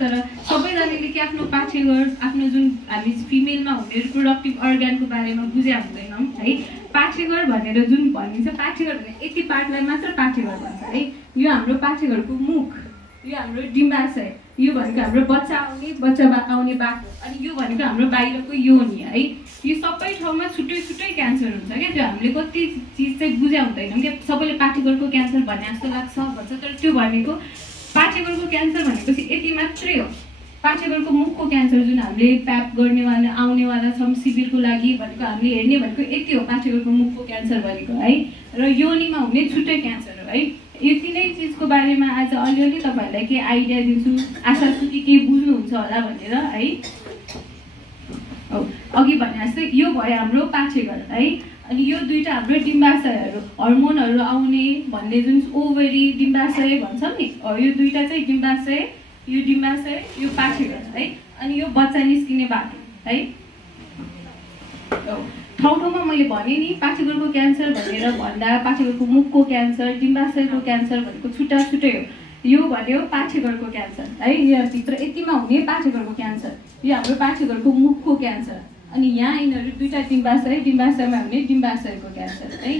तर सबैजनाले के आफ्नो पाठेघर आफ्नो जुन हामी फिमेलमा हुने रिप्रोडक्टिभ अर्गानको बारेमा बुझे हुँदैनौँ है। पाठेघर भनेर जुन भनिन्छ, पाठेघर भने यति पार्टलाई मात्र पाठेघर भन्छ है। यो हाम्रो पाठेघरको मुख, यो हाम्रो डिम्बाशय, यो भनेको हाम्रो बच्चा आउने बाटो, अनि यो भनेको हाम्रो बाहिरको योनि है। यो सबै ठाउँमा छुट्टै छुट्टै क्यान्सर हुन्छ क्या। त्यो हामीले कति चिज चाहिँ बुझा हुँदैनौँ क्या। सबैले पाठेघरको क्यान्सर भने जस्तो लाग्छ भन्छ, तर त्यो भनेको पाठेघरको क्यान्सर भनेपछि यति मात्रै हो। पाठेघरको मुखको क्यान्सर जुन हामीले प्याप गर्नेवाला आउनेवाला छौँ शिविरको लागि भनेको, हामीले हेर्ने भनेको यति हो पाठेघरको मुखको क्यान्सर भनेको है। र योनिमा हुने छुट्टै क्यान्सर हो है। यति नै चिजको बारेमा आज अलिअलि तपाईँहरूलाई केही आइडिया दिन्छु, आशा छु कि केही बुझ्नुहुन्छ होला भनेर है। अघि भने जस्तै यो भयो हाम्रो पाठेघर है। अनि यो दुईवटा हाम्रो डिम्बाशयहरू, हर्मोनहरू आउने भन्ने जुन ओभरी डिम्बाशय भन्छौँ नि, यो दुईवटा चाहिँ डिम्बाशय, यो डिम्बाशय, यो पाठेघर है। अनि यो बच्चा निस्किने बाटो है। ठाउँ मैले भने नि पाठेघरको क्यान्सर भनेर भन्दा पाठेघरको मुखको क्यान्सर, डिम्बाशयको क्यान्सर भनेको छुट्टा छुट्टै हो। यो भन्यो पाठेघरको क्यान्सर है, यहाँभित्र यतिमा हुने पाठेघरको क्यान्सर, यो हाम्रो पाठेघरको मुखको क्यान्सर। अनि यहाँ यिनीहरू दुईवटा डिम्बाशयमा हुने डिम्बाशयको क्यान्सर है।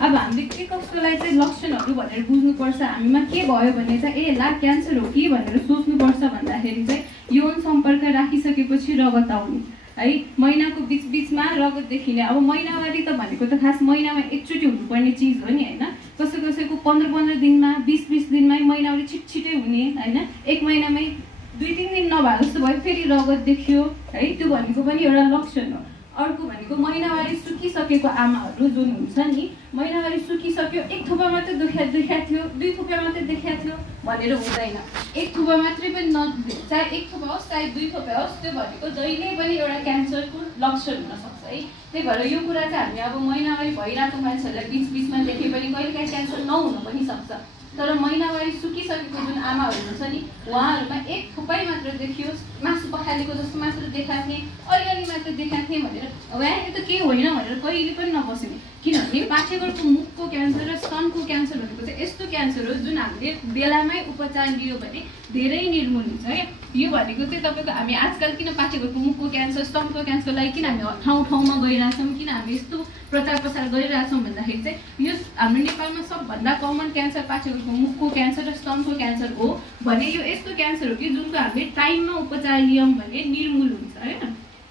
अब हामीले के कस्तोलाई चाहिँ लक्षणहरू भनेर बुझ्नुपर्छ, हामीमा के भयो भने चाहिँ ए ला क्यान्सर हो कि भनेर सोच्नुपर्छ भन्दाखेरि चाहिँ यौन सम्पर्क राखिसकेपछि रगत आउने है। महिनाको बिचमा रगत देखिने। अब महिनावारी त भनेको त खास महिनामा एकचोटि हुनुपर्ने चिज हो नि होइन। कसैको 15 दिनमा 20 दिनमै महिनावारी छिटछिटै हुने होइन। एक महिनामै 2-3 दिन नभए जस्तो भयो फेरि रगत देखियो है, त्यो भनेको पनि एउटा लक्षण हो। अर्को भनेको महिनावारी सुकिसकेको आमाहरू जुन हुन्छ नि, महिनावारी सुकिसक्यो, एक थोपा मात्रै दुख्या थियो, 2 थोपा मात्रै देखिया थियो भनेर हुँदैन। एक थोपा मात्रै पनि नदुखे, चाहे 1 थोपा होस् चाहे 2 थोपा होस्, त्यो भनेको जहिले पनि एउटा क्यान्सरको लक्षण हुनसक्छ है। त्यही भएर यो कुरा चाहिँ हामी अब महिनावारी भइरहेको मान्छेहरूलाई बिचमा देखे पनि कहिलेकाहीँ क्यान्सर नहुन पनि सक्छ। तर महिनावारी सुकिसकेको जुन आमाहरू हुन्छ नि, उहाँहरूमा 1 थोपै मात्र देखियो, मासु पखालेको जस्तो मात्र देखाएको थिएँ, अलिअलि मात्र देखाएको थिएँ भनेर यहाँ त केही होइन भनेर कहिले पनि नबस्ने। किनभने पाठेघरको मुखको क्यान्सर र स्तनको क्यान्सर भनेको चाहिँ यस्तो क्यान्सर हो जुन हामीले बेलामै उपचार लियो भने धेरै निर्मूल हुन्छ क्या। यो भनेको चाहिँ तपाईँको हामी आजकल किन पाठेघरको मुखको क्यान्सर, स्तनको क्यान्सरको लागि किन हामी ठाउँमा गइरहेछौँ, किन हामी यस्तो प्रचार प्रसार गरिरहेछौँ भन्दाखेरि चाहिँ यो हाम्रो नेपालमा सबभन्दा कमन क्यान्सर पाठेघरको मुखको क्यान्सर र स्तनको क्यान्सर हो भने यो यस्तो क्यान्सर हो कि जुनको हामीले टाइममा उपचार लियौँ भने निर्मूल हुन्छ होइन।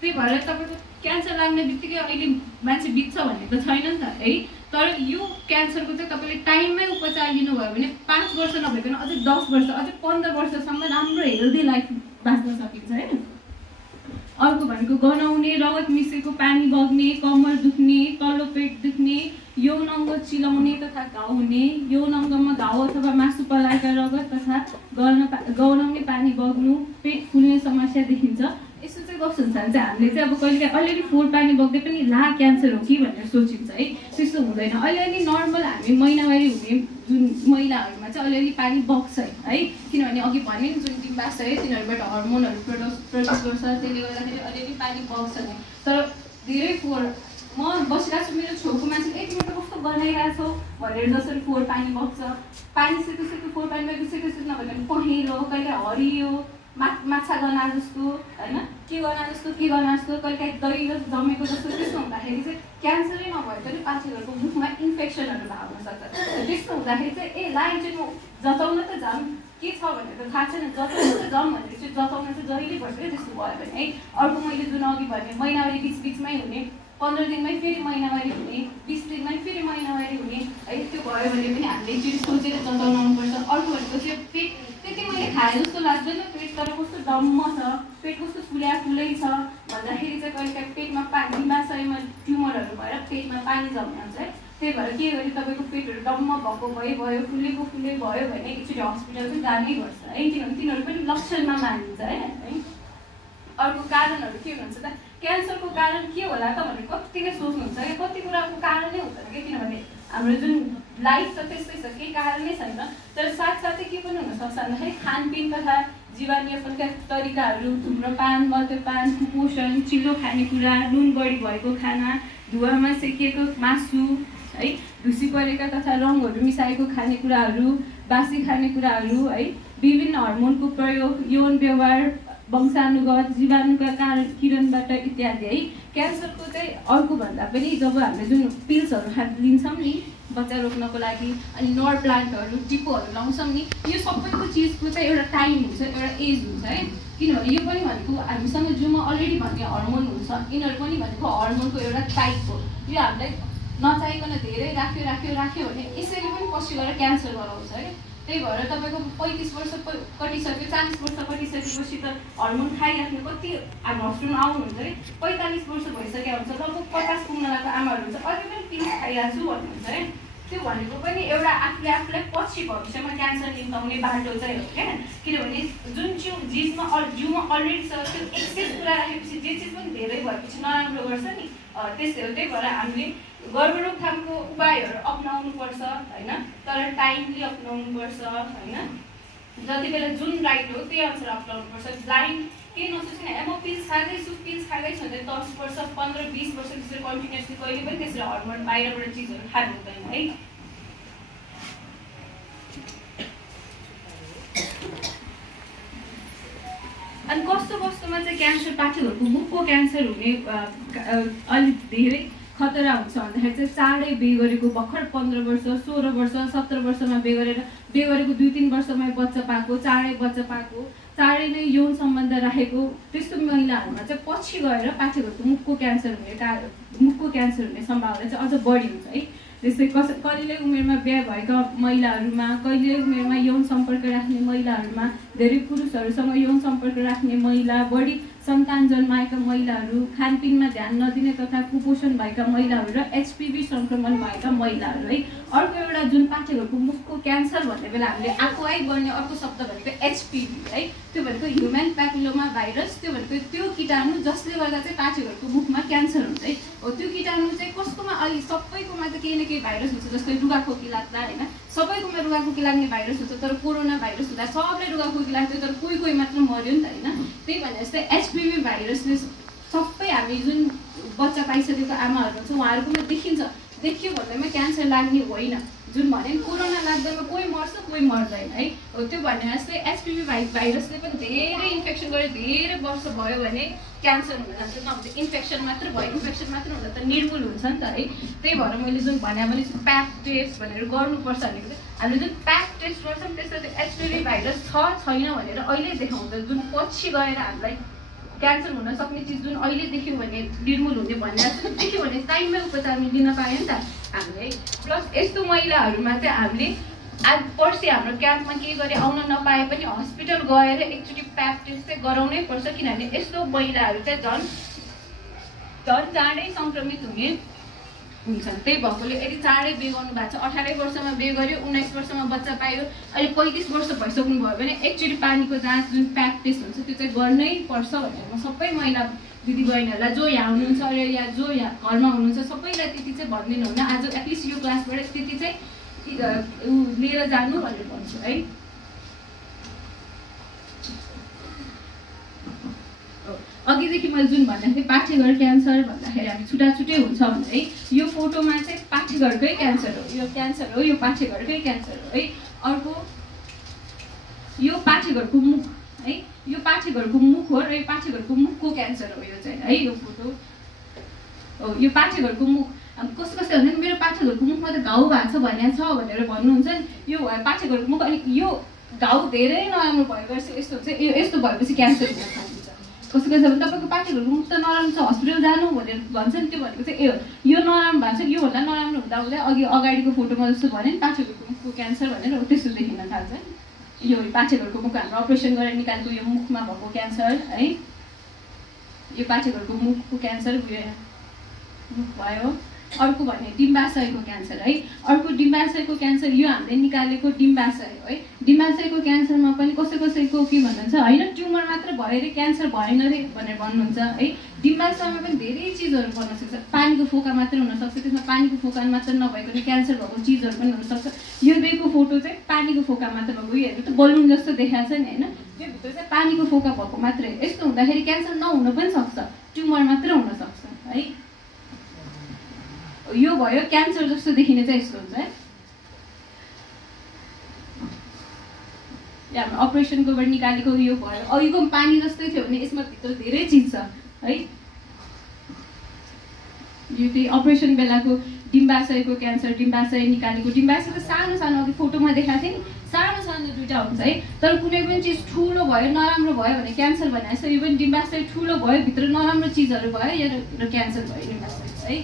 त्यही भएर तपाईँको क्यान्सर लाग्ने बित्तिकै अहिले मान्छे बित्छ भन्ने त छैन नि त है। तर यो क्यान्सरको चाहिँ तपाईँले टाइममै उपचार लिनुभयो भने 5 वर्ष नभइकन अझै 10 वर्ष अझै 15 वर्षसम्म राम्रो हेल्दी लाइफ बाँच्न सकिन्छ होइन। अर्को भनेको गनाउने, रगत मिसेको पानी बग्ने, कम्मर दुख्ने, तल्लो पेट दुख्ने, यौन अङ्ग चिलाउने तथा घाउ हुने, यौन अङ्गमा घाउ अथवा मासु पलाएका रगत तथा गनाउने पानी बग्नु, पेट फुल्ने समस्या देखिन्छ। यस्तो चाहिँ कस्तो हुन्छ भने चाहिँ हामीले चाहिँ अब कहिलेकाहीँ अलिअलि फोहोर पानी बग्दै पनि ला क्यान्सर हो कि भनेर सोचिन्छ है। त्यस्तो हुँदैन। अलिअलि नर्मल हामी महिनावारी हुने जुन महिलाहरूमा चाहिँ अलिअलि पानी बग्छ है। किनभने अघि भने नि जुन डिम्बाशय तिनीहरूबाट हर्मोनहरू प्रड्युस गर्छ, त्यसले गर्दाखेरि अलिअलि पानी बग्छ नि। तर धेरै फोहोर म बसिरहेको छु, मेरो छेउको मान्छेले एक मिनट कस्तो गनाइरहेको छौ भनेर जसरी फोहोर पानी बग्छ, पानी सेतो फोहोर पानी बगेको सेतो नभएर पहेँलो, कहिले हरियो, माछा गना जस्तो होइन, के गना जस्तो कहिलेकाहीँ दही जमेको जस्तो, त्यस्तो हुँदाखेरि चाहिँ क्यान्सरै नभए पनि पाठेघरको मुखमा इन्फेक्सनहरू भाग्न सक्छ। त्यस्तो हुँदाखेरि चाहिँ ए लाइन चाहिँ म जताउन त जाऊँ, के छ भनेर त थाहा छैन, जताउन त जाऊँ भनेर चाहिँ जताउन चाहिँ जहिले भन्छ क्या त्यस्तो भयो भने है। अर्को मैले जुन अघि भने महिनावारी बिचमै हुने, 15 दिनमै फेरि महिनावारी हुने, 20 दिनमै फेरि महिनावारी हुने है, त्यो भयो भने पनि हामीले एकचोटि सोचेर जताउन आउनुपर्छ। अर्को भनेको चाहिँ पेट त्यति मैले खाए जस्तो लाग्दैन, पेट तर कस्तो डम्म छ, पेट कस्तो फुलै छ भन्दाखेरि चाहिँ कहिलेकाहीँ पेटमा डिम्बाशयमा ट्युमरहरू भएर पेटमा पानी जम्न हुन्छ है। त्यही भएर के गरी तपाईँको पेटहरू डम्म भएको भयो, फुलेको भयो भने एकचोटि हस्पिटल चाहिँ जानै पर्छ है। किनभने तिनीहरू पनि लक्षणमा मानिन्छ है। अर्को कारणहरू के हुनुहुन्छ त, क्यान्सरको कारण के होला त भनेर कतिले सोच्नुहुन्छ कि कति कुराको कारणै हुँदैन क्या। किनभने हाम्रो जुन लाइफ छ त्यस्तै छ, केही कारणै छैन। तर साथसाथै के पनि हुनसक्छ भन्दाखेरि खानपिन तथा जीवनयापनका तरिकाहरू, धुम्रपान, मद्यपान, कुपोषण, चिल्लो खानेकुरा, नुन बढी भएको खाना, धुवामा सेकिएको मासु है, ढुसी परेका तथा रङहरू मिसाएको खानेकुराहरू, बासी खानेकुराहरू है, विभिन्न हर्मोनको प्रयोग, यौन व्यवहार, वंशानुगत, जीवाणुका कारण किरणबाट इत्यादि है। क्यान्सरको चाहिँ अर्को भन्दा पनि जब हामीले जुन पिल्सहरू लिन्छौँ नि बच्चा रोक्नको लागि, अनि नर प्लान्टहरू टिपोहरू लाउँछौँ नि, यो सबैको चिजको चाहिँ एउटा टाइम हुन्छ, एउटा एज हुन्छ है। किनभने यो पनि भनेको हामीसँग जिउमा अलरेडी भन्ने हर्मोन हुन्छ, यिनीहरू पनि भनेको हर्मोनको एउटा टाइप हो। यो हामीलाई नचाहिकन धेरै राख्यो भने यसैले पनि पछि गएर क्यान्सर गराउँछ है। त्यही भएर तपाईँको 35 वर्ष कटिसक्यो, 40 वर्ष कटिसकेपछि त हर्मोन खाइराख्नु कति हाम्रो हस्पिटलमा आउनुहुन्छ है, 45 वर्ष भइसक्यो हुन्छ, लगभग 50 पुग्न लागेको आमाहरू हुन्छ, अझै पनि पिल्स खाइरहेको छु भन्नुहुन्छ है। त्यो भनेको पनि एउटा आफूलाई पछि भविष्यमा क्यान्सर निम्ताउने बाटो चाहिँ हो क्या। किनभने जुन जिउमा अलरेडी छ त्यो एक्सेस कुरा राखेपछि जे चिज पनि धेरै भएपछि नराम्रो गर्छ नि, त्यस्तै हो। त्यही भएर हामीले गर्भ रोकथामको उपायहरू अप्नाउनुपर्छ होइन, तर टाइमली अप्नाउनुपर्छ होइन। जति बेला जुन राइट हो त्यही अनुसार अप्नाउनुपर्छ। ब्लाइन्ड केही नसोच्ने म पिल्स खाँदैछु भने 10 वर्ष 15-20 वर्ष त्यसरी कन्टिन्युसली कहिले पनि त्यसरी हर्मोन बाहिरबाट चिजहरू खानु हुँदैन है। अनि कस्तोमा चाहिँ क्यान्सर पाठकहरूको मुखको क्यान्सर हुने अलिक धेरै खतरा हुन्छ भन्दाखेरि चाहिँ चाँडै बिहे गरेको भर्खर 15 वर्ष 16 वर्ष 17 वर्षमा बिहे गरेको 2-3 वर्षमै बच्चा पाएको, चाँडै बच्चा पाएको, चाँडै नै यौन सम्बन्ध राखेको त्यस्तो महिलाहरूमा चाहिँ पछि गएर पाठकहरूको मुखको क्यान्सर हुने सम्भावना चाहिँ अझ बढी हुन्छ है। जस्तै कहिले उमेरमा बिहे भएका महिलाहरूमा, कहिले उमेरमा यौन सम्पर्क राख्ने महिलाहरूमा, धेरै पुरुषहरूसँग यौन सम्पर्क राख्ने महिला, बढी सन्तान जन्माएका महिलाहरू, खानपिनमा ध्यान नदिने तथा कुपोषण भएका महिलाहरू र एचपिभी सङ्क्रमण भएका महिलाहरू है। अर्को एउटा जुन पाठकहरूको मुखको क्यान्सर भन्ने बेला हामीले आफूलाई गर्ने अर्को शब्द भनेको एचपिभी है। त्यो भनेको ह्युमन प्यापिलोमा भाइरस। त्यो भनेको त्यो कीटाणु जसले गर्दा चाहिँ पाठकहरूको मुखमा क्यान्सर हुन्छ है। हो त्यो कीटाणु चाहिँ कस्तोमा अलि सबैकोमा त केही न केही भाइरस हुन्छ, जस्तै रुगाखोकी लाग्दा होइन, सबैकोमा रुगाखोकी लाग्ने भाइरस हुन्छ, तर कोरोना भाइरस हुँदा सबले रुगाखोकी लाग्थ्यो, तर कोही मात्र मर्यो नि त होइन। त्यही भने जस्तै एचपिभी भाइरसले सबै हामी जुन बच्चा पाइसकेको आमाहरू हुन्छ उहाँहरूकोमा देखियो भन्दैमा क्यान्सर लाग्ने होइन। जुन भने कोरोना लाग्दैमा कोही मर्छ कोही मर्दैन है। हो त्यो भने जस्तै एचपिभी भाइरसले पनि धेरै इन्फेक्सन गरेर धेरै वर्ष भयो भने क्यान्सर हुन जान्छ। नभए इन्फेक्सन मात्र हुँदा त निर्मूल हुन्छ नि त है। त्यही भएर मैले जुन भने प्याप टेस्ट भनेर गर्नुपर्छ भनेको चाहिँ हामीले जुन प्याप टेस्ट गर्छौँ त्यसमा त्यो एचपिभी भाइरस छैन भनेर अहिले देखाउँछ, जुन पछि गएर हामीलाई क्यान्सर हुन सक्ने चिज जुन अहिले देख्यौँ भने निर्मूल हुने भन्ने देख्यौँ भने टाइममै उपचार लिन पायो नि त हामीले। प्लस यस्तो महिलाहरूमा चाहिँ हामीले आज पर्सि हाम्रो क्याम्पमा के गरे आउन नपाए पनि हस्पिटल गएर एकचोटि प्याप टेस्ट चाहिँ गराउनै पर्छ। किनभने यस्तो महिलाहरू चाहिँ झन् चाँडै सङ्क्रमित हुने हुन्छन्। त्यही भएकोले यदि चाँडै बिहे गर्नु भएको छ, 18 वर्षमा बिहे गर्यो, 19 वर्षमा बच्चा पायो, अहिले 35 वर्ष भइसक्नु भयो भने एकचोटि पानीको जाँच जुन प्याप टेस्ट हुन्छ त्यो चाहिँ गर्नै पर्छ भनेर म सबै महिला दिदीबहिनीहरूलाई जो यहाँ हुनुहुन्छ या जो यहाँ घरमा हुनुहुन्छ सबैलाई त्यति चाहिँ भनिदिनु हुन। आज एटलिस्ट यो क्लासबाट त्यति चाहिँ लिएर जानु भनेर भन्छु है। अघिदेखि मैले जुन भन्दाखेरि पाठेघर क्यान्सर भन्दाखेरि हामी छुट्टै हुन्छ भने है। यो फोटोमा चाहिँ पाठेघरकै क्यान्सर हो, यो क्यान्सर हो, यो पाठेघरकै क्यान्सर हो है। अर्को यो पाठेघरको मुख है, यो पाठेघरको मुख हो र यो पाठेघरको मुखको क्यान्सर हो यो चाहिँ है। यो फोटो हो, यो पाठेघरको मुख। कस्तो भन्दा मेरो पाठेघरको मुखमा त घाउ भएको छ भनेर भन्नुहुन्छ नि। यो पाठेघरको मुख अलिक यो घाउ धेरै नराम्रो भएपछि यस्तो हुन्छ, यो यस्तो भएपछि क्यान्सर हुन थाल्छ। कस्तो भने तपाईँको पाठेघरको मुख त नराम्रो छ हस्पिटल जानु भनेर भन्छ नि, त्यो भनेको चाहिँ यो नराम्रो भएको छ, योभन्दा नराम्रो हुँदा अगाडिको फोटोमा जस्तो भन्यो नि पाठेघरको मुखको क्यान्सर भनेर त्यस्तो देखिन थाल्छ। यो पाठेघरको मुख हाम्रो अपरेसन गरेर निकालेको यो मुखमा भएको क्यान्सर है। यो पाठेघरको मुखको क्यान्सर मुख भयो। अर्को भने डिम्बाशयको क्यान्सर है। अर्को डिम्बाशयको क्यान्सर यो हामीले निकालेको डिम्बाशय हो है। डिम्बाशयको क्यान्सरमा पनि कसैको के भन्नुहुन्छ होइन ट्युमर मात्र भयो अरे क्यान्सर भएन रे भनेर भन्नुहुन्छ है। डिम्बाशयमा पनि धेरै चिजहरू पर्न सक्छ, पानीको फोका मात्र हुनसक्छ, त्यसमा पानीको फोका मात्र नभएको क्यान्सर भएको चिजहरू पनि हुनसक्छ। यो दिएको फोटो चाहिँ पानीको फोका मात्र भएको, यो हेर्नु त बलुन जस्तो देखाएको छ नि होइन, त्यो भित्र चाहिँ पानीको फोका भएको मात्रै। यस्तो हुँदाखेरि क्यान्सर नहुन पनि सक्छ, ट्युमर मात्र हुनसक्छ है। यो भयो क्यान्सर जस्तो देखिने चाहिँ यस्तो हुन्छ है। या हाम्रो अपरेसनकोबाट निकालेको यो भयो। अघिको पानी जस्तै थियो भने यसमा भित्र धेरै चिज छ है। यो चाहिँ अपरेसन बेलाको डिम्बाशयको क्यान्सर, डिम्बाशय निकालेको। डिम्बाशय त सानो सानो अघि फोटोमा देखाएको थिएँ नि, सानो सानो दुईवटा हुन्छ है। तर कुनै पनि चिज ठुलो भयो, नराम्रो भयो भने क्यान्सर भने जस्तो यो पनि डिम्बाशय ठुलो भयो, भित्र नराम्रो चिजहरू भयो, यो क्यान्सर भयो डिम्बाशय है।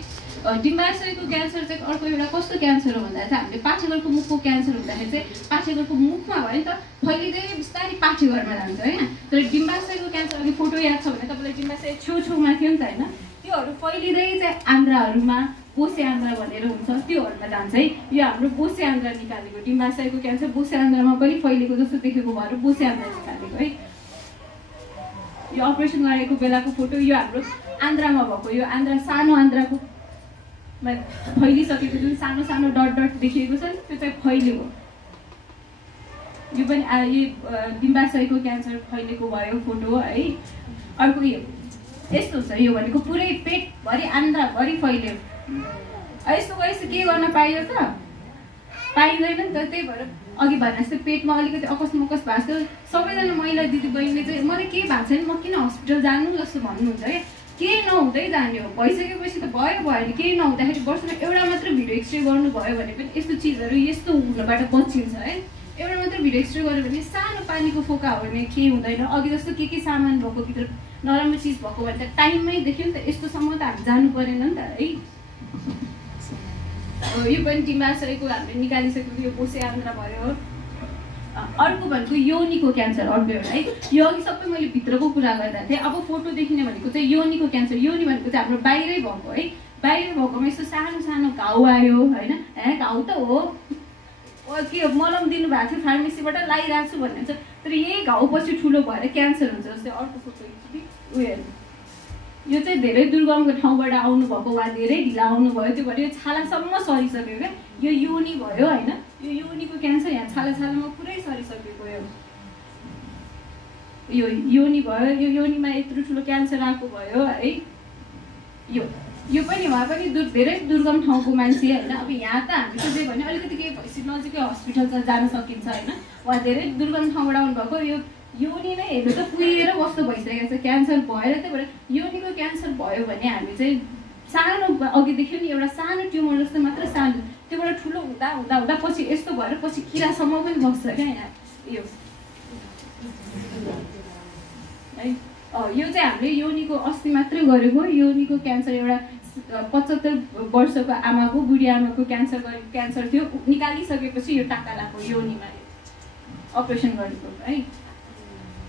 डिम्बाशयको क्यान्सर चाहिँ अर्को एउटा कस्तो क्यान्सर हो भन्दा चाहिँ हामीले पाठेघरको मुखको क्यान्सर हुँदाखेरि चाहिँ पाठेघरको मुखमा भयो नि त फैलिँदै बिस्तारै पाठेघरमा जान्छ होइन। तर डिम्बाशयको क्यान्सर अघि फोटो याद छ भने तपाईँलाई डिम्बाशय छेउछेउमा थियो नि त होइन, त्योहरू फैलिँदै चाहिँ आन्द्राहरूमा बोसे आन्द्रा भनेर हुन्छ त्योहरूमा जान्छ है। यो हाम्रो बोसे आन्द्रा निकालेको डिम्बाशयको क्यान्सर बोसे आन्द्रामा पनि फैलेको जस्तो देखेको भएर बोसे आन्द्रा निकालेको है। यो अपरेसन गरेको बेलाको फोटो, यो हाम्रो आन्द्रामा भएको, यो आन्द्रा सानो आन्द्राको फैलिसकेको जुन सानो सानो डट डट देखिएको छ नि त्यो चाहिँ फैलिएको। यो पनि यो डिम्बाशयको क्यान्सर फैलेको भयो फोटो है। अर्को यो यस्तो हुन्छ, यो भनेको पुरै पेटभरि आन्द्राभरि फैल्यो। यस्तो के गर्न पाइयो त, पाइँदैन नि त। त्यही भएर अघि भने जस्तो पेटमा अलिकति अकस मकस भएको थियो। सबैजना महिला दिदीबहिनीले चाहिँ मलाई केही भएको छैन, म किन हस्पिटल जानु जस्तो भन्नुहुन्छ क्या। केही नहुँदै जाने हो, भइसकेपछि त भयो नि। केही नहुँदाखेरि वर्षमा एउटा मात्र भिडियो एक्सरे गर्नुभयो भने पनि यस्तो चिजहरू यस्तो हुनबाट बचिन्छ है। एउटा मात्र भिडियो एक्सरे गऱ्यो भने सानो पानीको फोका हो भने केही हुँदैन। अघि जस्तो के सामान भएको भित्र नराम्रो चिज भएको भने त टाइममै देख्यो नि त, यस्तोसम्म त हामी जानु परेन नि त है। यो पनि डिम्बाशयको हामीले निकालिसकेको यो बोसे आन्द्रा भयो। अर्को भनेको योनीको क्यान्सर अर्को एउटा है। यो अघि सबै मैले भित्रको कुरा गर्दा थिएँ। अब फोटो देखिने भनेको चाहिँ योनीको क्यान्सर। योनी भनेको चाहिँ हाम्रो बाहिरै भएको है। बाहिर भएकोमा यस्तो सानो सानो घाउ आयो होइन, घाउ त हो के मलम दिनुभएको थियो फार्मेसीबाट लगाइरहेको छु भन्ने छ। तर यही घाउ पछि ठुलो भएर क्यान्सर हुन्छ। जस्तै अर्को फोटो उयो यो चाहिँ धेरै दुर्गमको ठाउँबाट आउनुभएको वा धेरै ढिला आउनुभयो, त्यो भएर यो छालासम्म सरिसक्यो क्या। यो योनी भयो होइन, यो योनीको क्यान्सर यहाँ छालामा पुरै सरिसकेको। यो योनी भयो, यो योनीमा यत्रो ठुलो क्यान्सर आएको भयो है। यो पनि उहाँ पनि धेरै दुर्गम ठाउँको मान्छे होइन। अब यहाँ त हामी त जे भने अलिकति केही भएपछि नजिकै हस्पिटल जान सकिन्छ होइन। उहाँ धेरै दुर्गम ठाउँबाट आउनुभएको। यो योनी नै हेर्नु त पुगेर कस्तो भइसकेको छ क्यान्सर भएर। त्यही भएर योनीको क्यान्सर भयो भने हामी चाहिँ सानो अघि देख्यो नि एउटा सानो ट्युमर जस्तो मात्र सानो, त्योबाट ठुलो हुँदा हुँदा हुँदा पछि यस्तो भएर पछि किरासम्म पनि बस्छ क्या यहाँ यो है। यो चाहिँ हामीले योनीको अस्ति मात्रै गरेको योनीको क्यान्सर। एउटा 75 वर्षको आमाको बुढी आमाको क्यान्सर थियो, निकालिसकेपछि यो टाका लगाएको योनीमा अपरेसन गरेको है।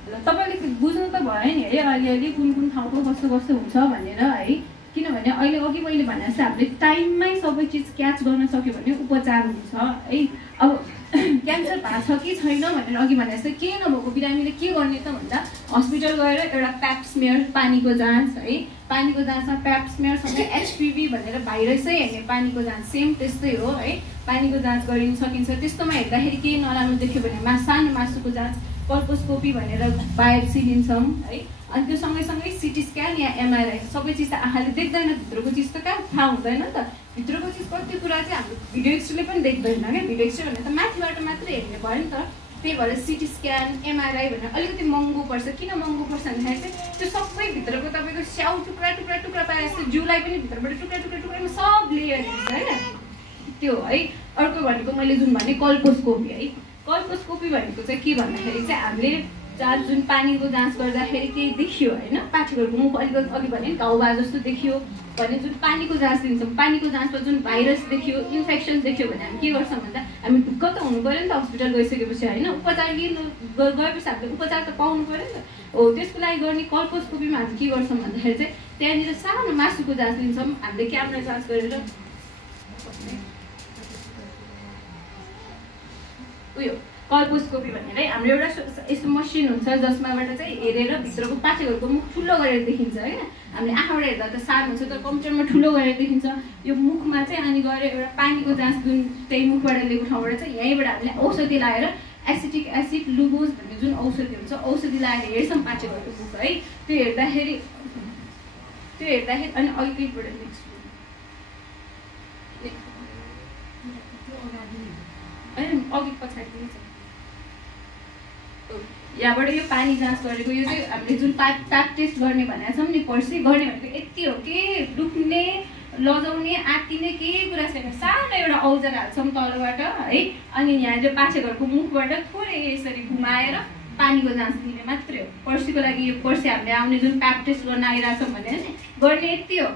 तपाईँले बुझ्नु त भयो नि है अलिअलि कुन ठाउँको कस्तो कस्तो हुन्छ भनेर है। किनभने अहिले अघि मैले भने जस्तो हामीले टाइममै सबै चिज क्याच गर्न सक्यो भने उपचार हुन्छ है। अब क्यान्सर भएको छ कि छैन भनेर अघि भने जस्तो केही नभएको बिरामीले के गर्ने त भन्दा हस्पिटल गएर एउटा प्याप स्मेयर पानीको जाँच है। पानीको जाँचमा प्याप स्मेयरसँगै एचपिभी भनेर भाइरसै हेर्ने पानीको जाँच सेम त्यस्तै हो है। पानीको जाँच गरिन सकिन्छ। त्यस्तोमा हेर्दाखेरि केही नराम्रो देख्यो भने सानो मासुको जाँच कल्पोस्कोपी भनेर बायोप्सी लिन्छौँ है। अनि त्यो सँगैसँगै सिटी स्क्यान या एमआरआई सबै चिज त आँखाले देख्दैन, भित्रको चिज त कहाँ थाहा हुँदैन नि त। भित्रको चिज कति कुरा चाहिँ हाम्रो भिडियो एक्सरेले पनि देख्दैन क्या। भिडियो एक्सरे भने त माथिबाट मात्रै हेर्ने भयो नि त। त्यही भएर सिटी स्क्यान एमआरआई भनेर अलिकति महँगो पर्छ। किन महँगो पर्छ भन्दाखेरि चाहिँ त्यो सबै भित्रको तपाईँको स्याउ टुक्रा टुक्रा टुक्रा पाएर जस्तो जिउलाई पनि भित्रबाट टुक्रा टुक्रा टुक्रामा सब लेयर हुन्छ होइन त्यो है। अर्को भनेको मैले जुन भने कल्पोस्कोपी है। कल्पोस्कोपी भनेको चाहिँ के भन्दाखेरि चाहिँ हामीले जुन पानीको जाँच गर्दाखेरि केही देखियो होइन, पाठेघरको मुख अलिकति अघि भने घाउ भए जस्तो देखियो भने जुन पानीको जाँच दिन्छौँ, पानीको जाँचमा जुन भाइरस देखियो इन्फेक्सन देखियो भने हामी के गर्छौँ भन्दा हामी ढुक्क त हुनु पऱ्यो नि त हस्पिटल गइसकेपछि होइन। उपचार लिनु गएपछि हामीले उपचार त पाउनु पऱ्यो नि त हो। त्यसको लागि गर्ने कल्पोस्कोपीमा हामी के गर्छौँ भन्दाखेरि चाहिँ त्यहाँनिर सानो मासुको जाँच लिन्छौँ हामीले क्यामेरा जाँच गरेर उयो कल्पोस्कोपी भनेर हाम्रो एउटा यस्तो मसिन हुन्छ जसमाबाट चाहिँ हेरेर भित्रको पाठेघरको मुख ठुलो गरेर देखिन्छ होइन। हामीले आँखाबाट हेर्दा त सानो हुन्छ तर कम्प्युटरमा ठुलो गरेर देखिन्छ। यो मुखमा चाहिँ अनि गएर एउटा पानीको जाँच जुन त्यही मुखबाट लिएको ठाउँबाट चाहिँ यहीँबाट हामीले औषधि लगाएर एसिटिक एसिड लुगोज भन्ने जुन औषधि हुन्छ औषधि लगाएर हेर्छौँ पाठेघरको मुख है। त्यो हेर्दाखेरि अनि अघिकैबाट नेक्स्ट अघि पछाडि यहाँबाट यो पानी जाँच गरेको यो चाहिँ हामीले जुन प्याप टेस्ट गर्ने भनेको छौँ नि पर्सि गर्ने भनेको यति हो कि डुब्ने लजाउने आत्तिने केही कुरा छैन। सानो एउटा औजार हाल्छौँ तलबाट है, अनि यहाँ जो पाछे घरको मुखबाट थोरै यसरी घुमाएर पानीको जाँच दिने मात्रै हो। पर्सिको लागि यो पर्सि हामीले आउने जुन प्याप टेस्ट गर्न आइरहेछौँ भने नि गर्ने यति हो,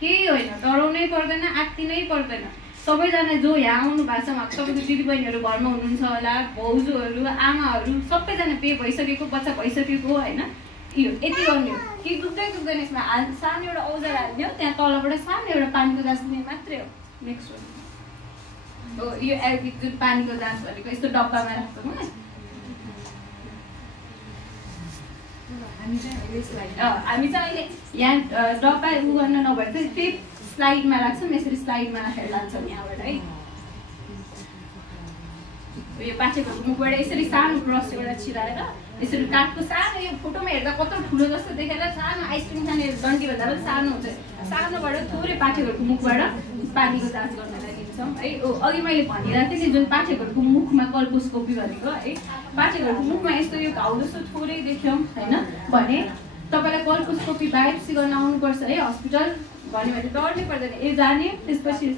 केही होइन, डराउनै पर्दैन, आत्तिनै पर्दैन। सबैजना जो यहाँ आउनु भएको छ तपाईँको दिदीबहिनीहरू घरमा हुनुहुन्छ होला, भाउजूहरू आमाहरू सबैजना पे भइसकेको बच्चा भइसकेको होइन, यो यति गर्ने हो कि दुख्दैन यसमा सानो एउटा औजार हाल्ने हो, त्यहाँ तलबाट सानो एउटा पानीको जाँच दिने मात्रै हो। नेक्स्ट हो यो एलपी जुन पानीको जाँच भनेको यस्तो डब्बामा राख्छौँ हामी चाहिँ अहिले यहाँ डब्बा उ गर्न नभएर चाहिँ त्यही स्लाइडमा राख्छौँ, यसरी स्लाइडमा राखेर लान्छौँ यहाँबाट है। यो पाछेको मुखबाट यसरी सानो ब्रस एउटा छिराएर यसरी काठको सानो, यो फोटोमा हेर्दा कत्रो ठुलो जस्तो देखेर सानो आइसक्रिम खाने डन्डीभन्दा पनि सानो हुन्छ, सानोबाट थोरै पाछेघरको मुखबाट पानीको जाँच गर्नलाई दिन्छौँ है। अघि मैले भनिरहेको थिएँ नि जुन पाछेघरको मुखमा कल्पोस्कोपी भनेको है, पाछेघरको मुखमा यस्तो यो घाउ जस्तो थोरै देख्यौँ होइन भने तपाईँलाई कल्पोस्कोपी बायोप्सी गर्न आउनुपर्छ है हस्पिटल भन्यो भने डर्नै पर्दैन। ए जाने त्यसपछि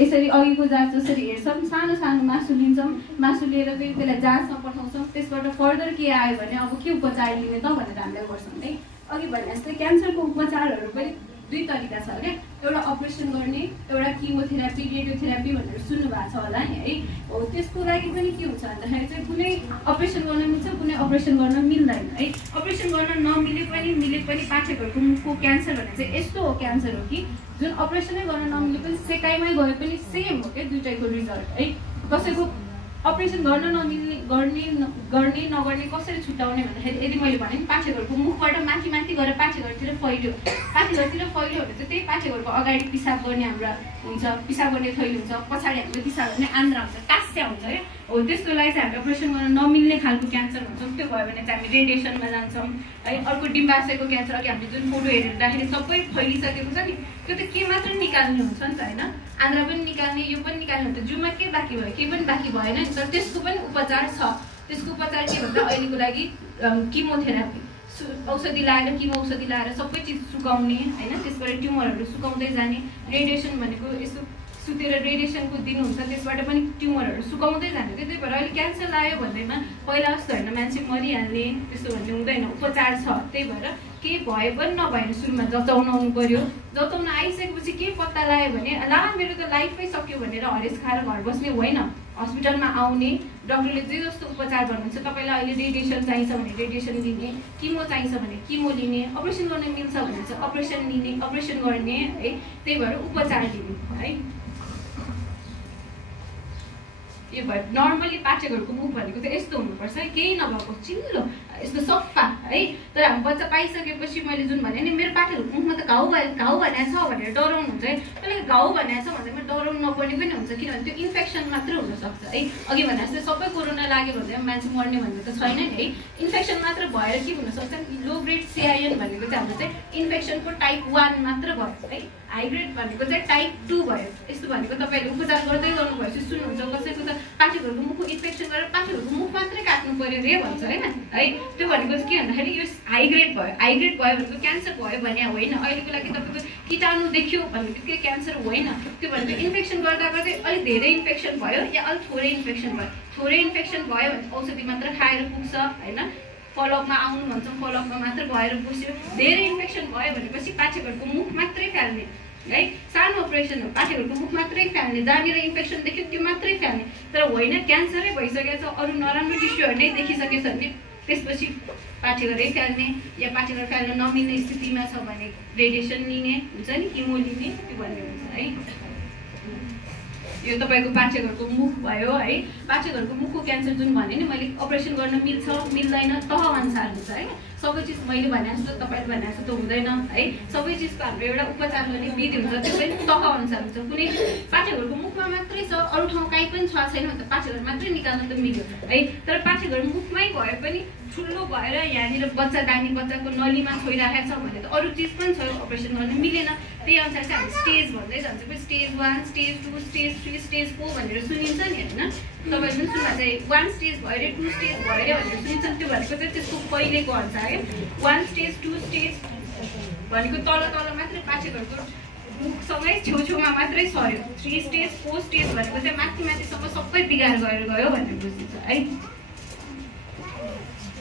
यसरी अघिको जाँच जसरी हेर्छौँ, सानो सानो मासु लिन्छौँ, मासु लिएर फेरि त्यसलाई जाँचमा पठाउँछौँ, त्यसबाट फर्दर के आयो भने अब के उपचार लिने त भनेर हामीलाई गर्छौँ है। अघि भने जस्तै क्यान्सरको उपचारहरू पनि दुई तरिका छ क्या, एउटा अपरेसन गर्ने, एउटा किमोथेरापी रेडियोथेरापी भनेर सुन्नुभएको छ होला नि है। हो त्यसको लागि पनि के हुन्छ भन्दाखेरि चाहिँ कुनै अपरेसन गर्न मिल्छ, कुनै अपरेसन गर्न मिल्दैन है। अपरेसन गर्न नमिले पनि पाछेघरको मुखको क्यान्सर भनेर चाहिँ यस्तो हो क्यान्सर हो कि जुन अपरेसनै गर्न नमिले पनि सेकाइमै गए पनि सेम हो क्या दुइटैको रिजल्ट है। कसैको अपरेसन गर्न नमिल्ने गर्ने नगर्ने कसरी छुट्याउने भन्दाखेरि यदि मैले भने पाछेघरको मुखबाट माथि गएर पाछेघरतिर फैल्यो, पाछेघरतिर फैल्यो भने चाहिँ त्यही पाछेघरको अगाडि पिसाब गर्ने हाम्रा हुन्छ, पिसाब गर्ने थैली हुन्छ, पछाडि हामीले पिसाब गर्ने आन्द्रा हुन्छ, कास्या हुन्छ है। हो त्यस्तोलाई चाहिँ हामीले अपरेसन गर्न नमिल्ने खालको क्यान्सर भन्छौँ। त्यो भयो भने चाहिँ हामी रेडिएसनमा जान्छौँ है। अर्को डिम्बाशयको क्यान्सर अघि हामीले जुन फोटो हेरिँदाखेरि सबै फैलिसकेको छ नि, त्यो त के मात्र निकाल्ने हुन्छ नि त होइन, आन्द्रा पनि निकाल्ने, यो पनि निकाल्ने हुन्छ, जिउमा के बाँकी भयो, केही पनि बाँकी भएन नि। तर त्यसको पनि उपचार छ। त्यसको उपचार के भन्दा अहिलेको लागि किमोथेरापी औषधि लाएर, किमो औषधि लाएर सबै चिज सुकाउने होइन, त्यसबाट ट्युमरहरू सुकाउँदै जाने। रेडिएसन भनेको यस्तो सुतेर रेडिएसनको दिनुहुन्छ, त्यसबाट पनि ट्युमरहरू सुकाउँदै जाने क्या। त्यही भएर अहिले क्यान्सर लाग्यो भन्दैमा पहिला जस्तो होइन मान्छे मरिहाल्ने त्यस्तो भन्ने हुँदैन, उपचार छ। त्यही भएर केही भए पनि नभए सुरुमा जचाउन आउनु पर्यो, जचाउन आइसकेपछि केही पत्ता लाग्यो भने ला मेरो त लाइफै सक्यो भनेर हरेस खाएर घर बस्ने होइन, हस्पिटलमा आउने, डक्टरले जे जस्तो उपचार भन्नुहुन्छ, तपाईँलाई अहिले रेडिएसन चाहिन्छ भने रेडिएसन लिने, किमो चाहिन्छ भने किमो लिने, अपरेसन गर्न मिल्छ भने चाहिँ अपरेसन लिने, अपरेसन गर्ने है। त्यही भएर उपचार लिने है। यो भयो नर्मली पाछेघरको मुख भनेको चाहिँ यस्तो हुनुपर्छ है, केही नभएको चिल्लो यस्तो सफा है। तर हामी बच्चा पाइसकेपछि मैले जुन भने नि मेरो पाछेघरको मुखमा त घाउ भनेको छ भनेर डराउनु हुन्छ है। मैले घाउ भनेको छ भन्दैमा डराउनु नपर्ने पनि हुन्छ, किनभने त्यो इन्फेक्सन मात्र हुनसक्छ है। अघि भने जस्तै सबै कोरोना लाग्यो भने मान्छे मर्ने भन्ने त छैन नि है, इन्फेक्सन मात्र भएर के हुनसक्छ लो ग्रेड CIN भनेको चाहिँ हाम्रो चाहिँ इन्फेक्सनको टाइप 1 मात्र भयो है, हाई ग्रेड भनेको चाहिँ टाइप 2 भयो। यस्तो भनेको तपाईँहरूले उपचार गर्दै गर्नु भएपछि सुन्नुहुन्छ कसैको त पाछेघरको मुखको इन्फेक्सन गरेर पाछेघरको मुख मात्रै काट्नु पर्यो रे भन्छ होइन है। त्यो भनेको के भन्दाखेरि यो हाई ग्रेड भयो, हाई ग्रेड भयो भनेको क्यान्सर भयो भने होइन। अहिलेको लागि तपाईँको कीटाणु देख्यो भने बित्तिकै क्यान्सर होइन, त्यो भनेको इन्फेक्सन गर्दा गर्दै अलिक धेरै इन्फेक्सन भयो या अलिक थोरै इन्फेक्सन भयो। थोरै इन्फेक्सन भयो भने औषधि मात्र खाएर पुग्छ होइन, फलोअपमा आउनु भन्छौँ, फलोअपमा मात्र भएर पुग्यो। धेरै इन्फेक्सन भयो भनेपछि पाछेघरको मुख मात्रै फाल्ने है, सानो अपरेसन हो, पाछेघरको मुख मात्रै फाल्ने, जहाँनिर इन्फेक्सन देख्यो त्यो मात्रै फाल्ने। तर होइन क्यान्सरै भइसकेको छ, अरू नराम्रो टिस्युहरू नै देखिसकेछ भने त्यसपछि पाछेघरै फाल्ने या पाछेघर फाल्न नमिल्ने स्थितिमा छ भने रेडिएसन लिने हुन्छ नि, किमो लिने, त्यो भन्ने हुन्छ है। यो तपाईँको पाछेघरको मुख भयो है। पाछेघरको मुखको क्यान्सर जुन भने नि मैले अपरेसन गर्न मिल्छ मिल्दैन तह अनुसार हुन्छ है। सबै चिज मैले भने जस्तो तपाईँले भने जस्तो हुँदैन है। सबै चिजको हाम्रो एउटा उपचार गर्ने विधि हुन्छ, त्यो पनि तह अनुसार हुन्छ। कुनै पाछेघरको मुखमा मात्रै छ, अरू ठाउँ कहीँ पनि छ छैन भने त पाछेघर मात्रै निकाल्न त मिल्यो है। तर पाछेघर मुखमै भए पनि ठुलो भएर यहाँनिर बच्चा दानी बच्चाको नलीमा छोइराखेको छ भने त अरू चिज पनि छ, अपरेसन गर्न मिलेन। त्यही अनुसार चाहिँ हामी स्टेज भन्दै जान्छ, स्टेज 1, स्टेज 2, स्टेज 3 3 स्टेजको भनेर सुनिन्छ नि होइन, तपाईँ जुन सुन्दा चाहिँ 1 स्टेज भयो अरे 2 स्टेज भयो अरे भनेर सुनिन्छ। त्यो भनेको चाहिँ त्यसको पहिलेको अनुसार है 1 स्टेज 2 स्टेज भनेको तल तल मात्रै पाठेघरको मुखसँगै छेउछेउमा मात्रै सर्यो। 3 स्टेज 4 स्टेज भनेको चाहिँ माथि माथिसम्म सबै बिगार गरेर गयो भनेर बुझिन्छ है।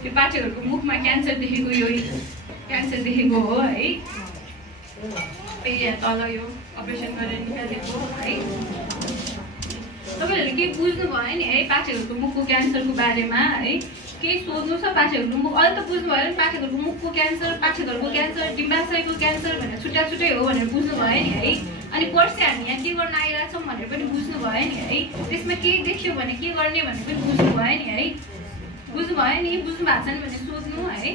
त्यो पाठेघरको मुखमा क्यान्सर देखेको यो क्यान्सर देखेको हो है, यहाँ तल यो अपरेसन गरेर निकालेको है। तपाईँहरूले के बुझ्नु भयो नि है पाठेघरको मुखको क्यान्सरको बारेमा है, केही सोध्नु छ पाठेघरको मुख अहिले त बुझ्नु भयो नि पाठेघरको मुखको क्यान्सर, पाठेघरको क्यान्सर, डिम्बाशयको क्यान्सर भनेर छुट्टा छुट्टै हो भनेर बुझ्नु भयो नि है। अनि पर्सि हामी यहाँ के गर्न आइरहेछौँ भनेर पनि बुझ्नु भयो नि है। त्यसमा केही देख्यो भने के गर्ने भनेर पनि बुझ्नु भयो नि है। बुझ्नु भयो नि, बुझ्नु भएको छैन भने सोध्नु है।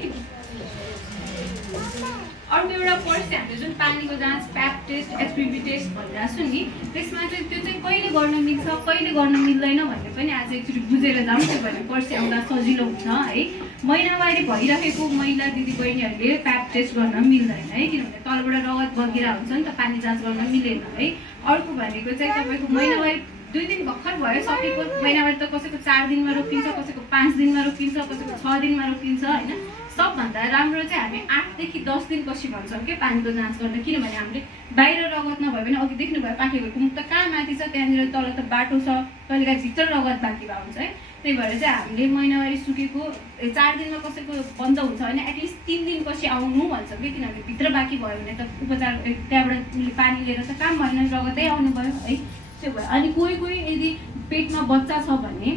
अर्को एउटा पर्सि हामीले जुन पानीको जाँच प्याप टेस्ट एचपिभी टेस्ट भनिरहेको छु नि, त्यसमा चाहिँ त्यो चाहिँ कहिले गर्न मिल्छ कहिले गर्न मिल्दैन भन्ने पनि आज एकचोटि बुझेर जाउँ। त्यो भने पर्सि आउँदा सजिलो हुन्छ है। महिनावारी भइरहेको महिला दिदीबहिनीहरूले प्याप टेस्ट गर्न मिल्दैन है, किनभने तलबाट रगत बगिरहेको हुन्छ नि त, पानी जाँच गर्न मिलेन है। अर्को भनेको चाहिँ तपाईँको महिनावारी 2 दिन भर्खर भयो सकेको, महिनावारी त कसैको 4 दिनमा रोकिन्छ, कसैको 5 दिनमा रोकिन्छ, कसैको 6 दिनमा रोकिन्छ होइन। सबभन्दा राम्रो चाहिँ हामी 8 देखि 10 दिनपछि भन्छौँ कि पानीको जाँच गर्दा, किनभने हामीले बाहिर रगत नभए पनि अघि देख्नुभयो पाठेघरको मुख त कहाँ माथि छ, त्यहाँनिर तल त बाटो छ, कहिलेकाहीँ भित्र रगत बाँकी भएको हुन्छ है। त्यही भएर चाहिँ हामीले महिनावारी सुकेको 4 दिनमा कसैको बन्द हुन्छ होइन, एटलिस्ट 3 दिनपछि आउनु भन्छ कि, किनभने भित्र बाँकी भयो भने त उपचार त्यहाँबाट पानी लिएर त काम भएन, रगतै आउनु भयो है। त्यो भयो। अनि कोही कोही यदि पेटमा बच्चा छ भने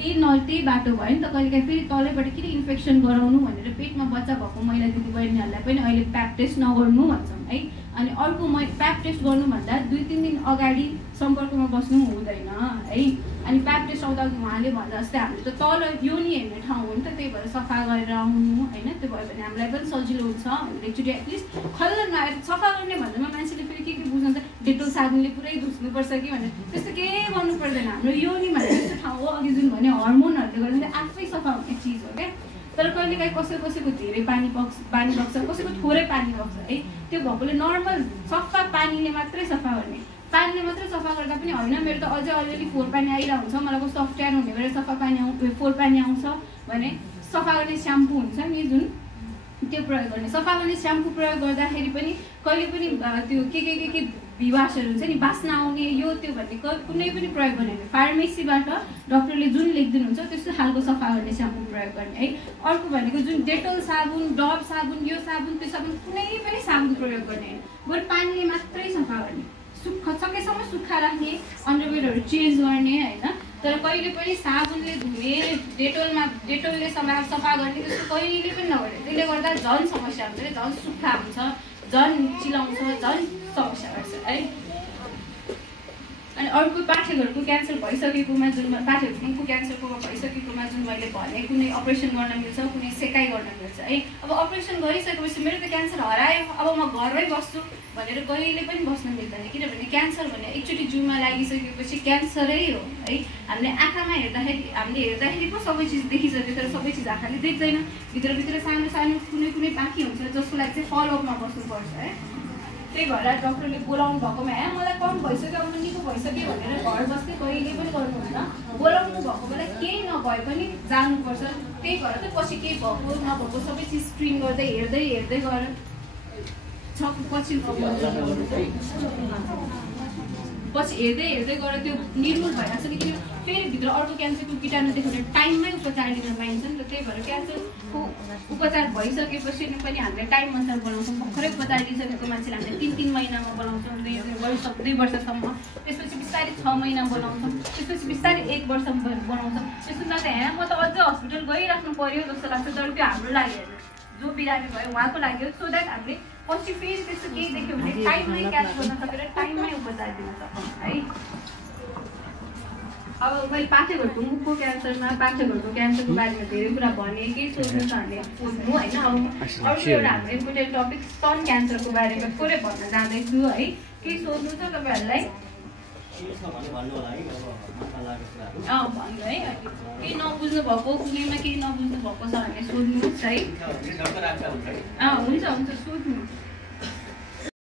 त्यही बाटो भयो नि त, कहिलेकाहीँ फेरि तलैबाट किन इन्फेक्सन गराउनु भनेर पेटमा बच्चा भएको महिला दिदीबहिनीहरूलाई पनि अहिले प्याप टेस्ट नगर्नु भन्छौँ है। अनि अर्को प्याप टेस्ट गर्नुभन्दा 2-3 दिन अगाडि सम्पर्कमा बस्नु हुँदैन है। अनि प्याप टेस्ट आउँदा उहाँले भन्दा जस्तै हामीले त तल योनी हेर्ने ठाउँ हो नि त, त्यही भएर सफा गरेर आउनु होइन। त्यो भयो भने हामीलाई पनि सजिलो हुन्छ भनेर एकचोटि एटलिस्ट खल्ल नआएर सफा गर्ने भन्दामा मान्छेले फेरि के बुझ्नुहुन्छ डेटोल साबुनले पुरै धुस्नुपर्छ कि भनेर, त्यस्तो केही गर्नु पर्दैन। हाम्रो योनी भन्ने यस्तो ठाउँ हो, अघि जुन भने हर्मोनहरूले गर्दा आफै सफा हुने चिज हो क्या। तर कहिलेकाहीँ कसैको धेरै पानी बग्छ, कसैको थोरै पानी बग्छ है। त्यो भएकोले नर्मल सफा पानीले मात्रै सफा गर्ने, पानीले मात्रै सफा गर्दा पनि होइन, मेरो त अझै अलिअलि फोहोर पानी आइरहेको हुन्छ, मलाई कस्तो अप्ठ्यारो हुने गरेर सफा पानी फोहोर पानी आउँछ भने सफा गर्ने स्याम्पू हुन्छ नि जुन, त्यो प्रयोग गर्ने। सफा गर्ने स्याम्पू प्रयोग गर्दाखेरि पनि कहिले पनि त्यो के विवासहरू हुन्छ नि, बास्ना आउने यो त्यो भन्ने कुनै पनि प्रयोग गर्ने होइन। फार्मेसीबाट डक्टरले जुन लेखिदिनुहुन्छ त्यस्तो खालको सफा गर्ने स्याम्पू प्रयोग गर्ने है। अर्को भनेको जुन डेटोल साबुन, डब साबुन, यो साबुन त्यो साबुन कुनै पनि साबुन प्रयोग गर्ने होइन, बरु पानीले मात्रै सफा गर्ने, सकेसम्म सुक्खा राख्ने, अन्डरवेयरहरू चेन्ज गर्ने होइन। तर कहिले पनि साबुनले धुने, डेटोलले सफा गर्ने त्यस्तो कहिले पनि नगर्ने। त्यसले गर्दा झन् समस्या हुन्छ, झन् सुक्खा हुन्छ, झन् चिलाउँछ, झन् समस्या गर्छ है। अनि अर्को पाठेघरको क्यान्सर भइसकेकोमा जुन पाठेघरको क्यान्सरको भइसकेकोमा जुन मैले भने कुनै अपरेसन गर्न मिल्छ, कुनै सेकाइ गर्न मिल्छ है। अब अपरेसन गरिसकेपछि मेरो त क्यान्सर हरायो, अब म घरमै बस्छु भनेर कहिले पनि बस्न मिल्दैन, किनभने क्यान्सर भने एकचोटि जिउमा लागिसकेपछि क्यान्सरै हो है। हामीले आँखामा हेर्दाखेरि पो सबै चिज देखिसक्यो, तर सबै चिज आँखाले देख्दैन, भित्र सानो सानो कुनै बाँकी हुन्छ जसको लागि चाहिँ फलोअपमा बस्नुपर्छ है। त्यही भएर डक्टरले बोलाउनु भएकोमा मलाई कम भइसक्यो, अब निको भइसक्यो भनेर घर बस्दै कहिले पनि गर्नुहुन्न। बोलाउनु भएको बेला केही नभए पनि जानुपर्छ। त्यही भएर त पछि केही भएको नभएको सबै चिज स्क्रिन गर्दै हेर्दै गएर पछि हेर्दै गएर त्यो निर्मूल भइरहेको छ नि, किन फेरि भित्र अर्को क्यान्सरको किटाणु देख्यो भने टाइममै उपचार लिन पाइन्छ नि त। त्यही भएर क्यान्सरको उपचार भइसकेपछि पनि हामीले टाइम अनुसार बोलाउँछौँ। भर्खरै उपचार लिइसकेको मान्छेले हामीले 3 महिनामा बोलाउँछौँ, 2 वर्षसम्म, त्यसपछि बिस्तारै 6 महिना बोलाउँछौँ, त्यसपछि बिस्तारै 1 वर्ष बोलाउँछौँ। त्यस्तो लाग्दा यहाँ म त अझ हस्पिटल गइराख्नु पर्यो जस्तो लाग्छ, तर त्यो हाम्रो लागि होइन, जो बिरामी भयो उहाँको लागि हो, सो द्याट हामीले पछि फेरि त्यस्तो केही देख्यो भने टाइममै क्याच गर्न सकेर टाइममै उपचार दिन सक्छौँ है। अब मैले पाठेघरको मुखको पाठेघरको क्यान्सरको बारेमा धेरै कुरा भने, केही सोध्नु छ भने सोध्नु होइन। अब अर्को एउटा हाम्रो इम्पोर्टेन्ट टपिक स्तन क्यान्सरको बारेमा थोरै भन्न जाँदैछु है। केही सोध्नु छ तपाईँहरूलाई? भन्नु है, केही नबुझ्नु भएको, कुनैमा केही नबुझ्नु भएको छ भने सोध्नुहोस् है। हुन्छ सोध्नु।